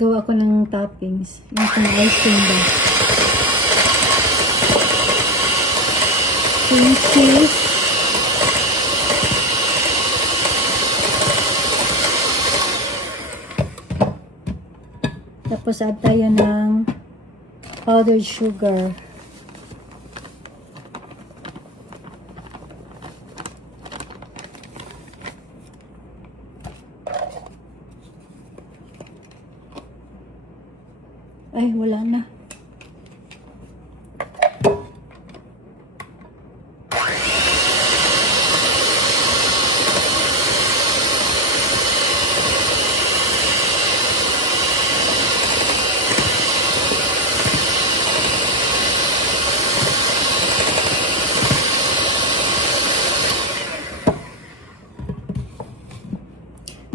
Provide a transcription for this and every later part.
Gawa ko ng toppings. Yung pang ice cream ba. Cream cheese. Tapos add tayo ng powdered sugar. Ay, wala na.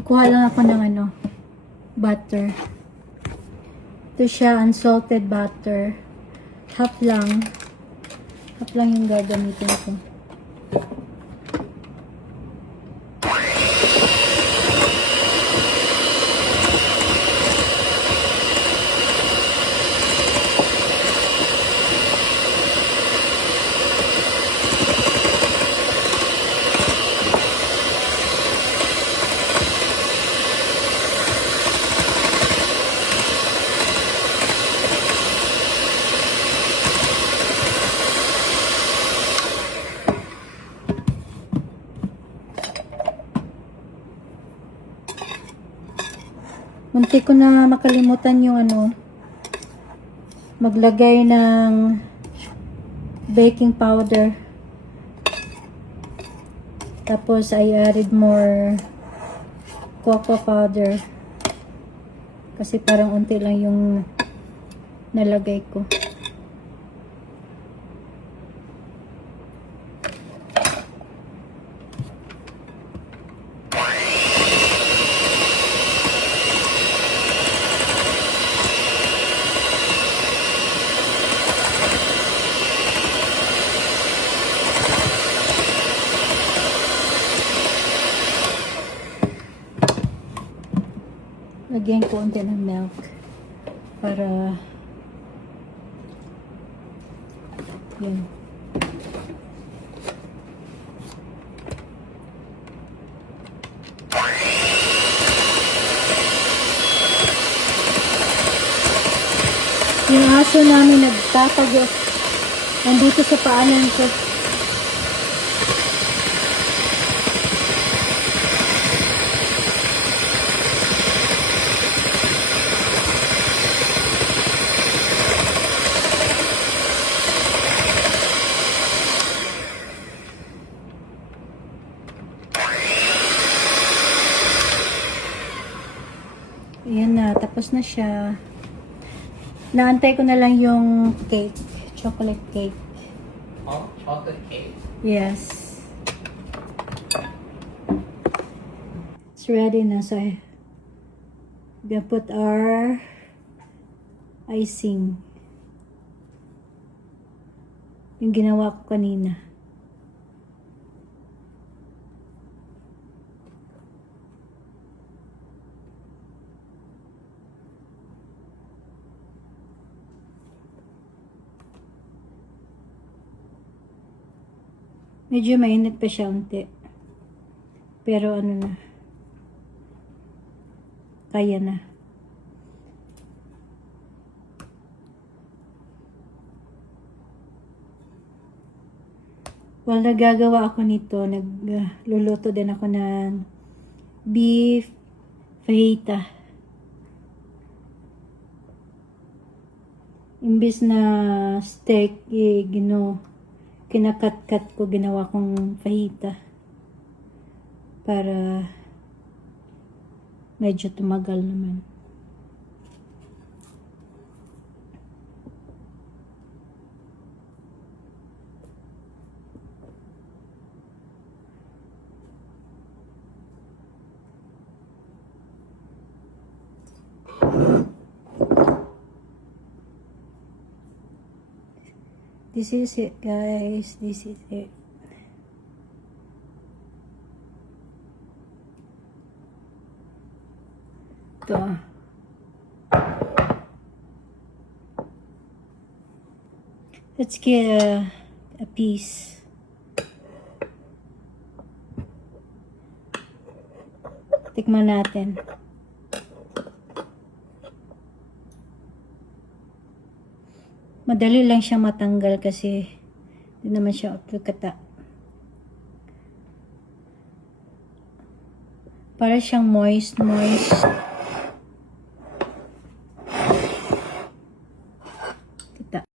Kuha lang ako ng butter. Ito siya, unsalted butter. Half lang. Half lang yung gagamitin ko. Munti ko na makalimutan yung maglagay ng baking powder. Tapos I added more cocoa powder. Kasi parang unti lang yung nalagay ko. Lagyan ko unti ng milk para yun. Yung aso namin nagtatago nandito sa paanan ko. Ayan na, tapos na siya. Naantay ko na lang yung cake, chocolate cake. Oh, chocolate cake? Yes. It's ready na, so I'm gonna put our icing. Yung ginawa ko kanina. Medyo mainit pa siya unti. Pero na. Kaya na. While nagagawa ako nito, nagluluto din ako ng beef fajita. Imbis na steak, kinakat-kat ko, ginawa kong fajita para medyo tumagal naman. This is it, guys. This is it. Ito. Let's get a piece. Tikman natin. Madali lang siya matanggal kasi hindi naman siya aplikata. Para siyang moist.